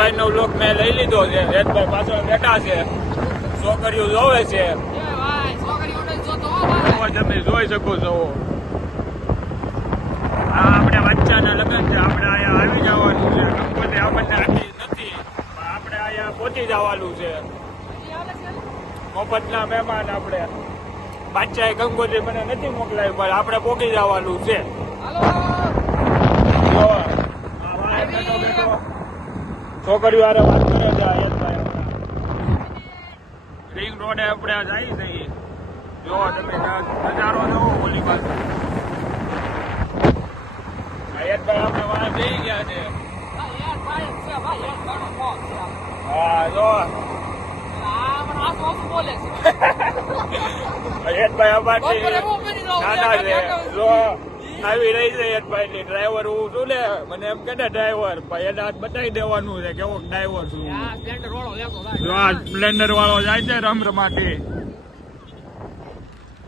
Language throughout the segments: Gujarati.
યશભાઈ નો વ્લોગ મેં લઈ લીધો છે. યશભાઈ પાછળ બેઠા છે, છોકરીઓ જોવે છે. તમે જોઈ શકો છો આપણે બચ્ચાના લગ્ન છે. આપણે અહીંયા આવી જવાનું છે. ગણપતિ આપણને આટલી નથી, આપણે અહીંયા પહોંચી જવાનું છે. મફતના મહેમાન આપણે. બાદશાહે ગંગોત્રી મને નથી મોકલાવી, પણ આપણે પહોંચી જવાનું છે. છોકરીઓ હારે વાત કરે છે. રિંગ રોડે આપણે જઈ જઈએ. જો તમે નજારો જોવો ઓલી પાસે. યશભાઈ આપણે વાહ જઈ ગયા છે. હા જો યશભાઈ અમારી નાના છે. જો આવી રહી છે યશભાઈ ની ડ્રાઈવર હું છું ને, મને એમ કે ડ્રાઈવર ભાઈ એને હાથ બતાવી દેવાનું છે કેવો ડ્રાઈવર છું. જો આ સ્પ્લેન્ડર વાળો જાય છે રમરમાથી.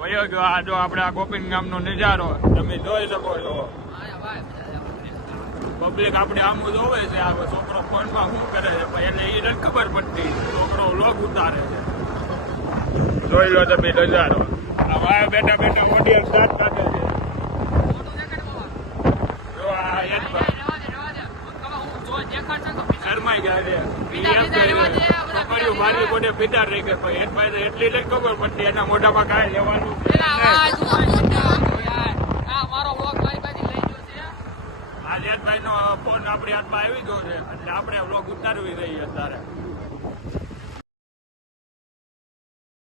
વયો ગયો. આ જો આપણે આ ગોપીન ગામ નો નજારો તમે જોઈ શકો છો. પબ્લિક આપણે આમ જોવે છે. આ છોકરો ફોનમાં શું કરે છે એટલે એ નથી ખબર પડતી. છોકરો વ્લોગ ઉતારે છે. જોઈ લો તમે નજારો. આ વાય બેઠા બેઠા ઓડિયન્સ સ્ટાર્ટ કાઢે છે. જો આ શરમાઈ ગયા છે. છોકરીઓ બારી કોને ફિદાર રહી ગઈ. યશભાઈ એટલી નથી ખબર પડતી એના મોઢામાં કાંઈ લેવાનું. યશભાઈ નો ફોન આપણી હાથમાં આવી ગયો છે એટલે આપણે વ્લોગ ઉતારવી રહી અત્યારે.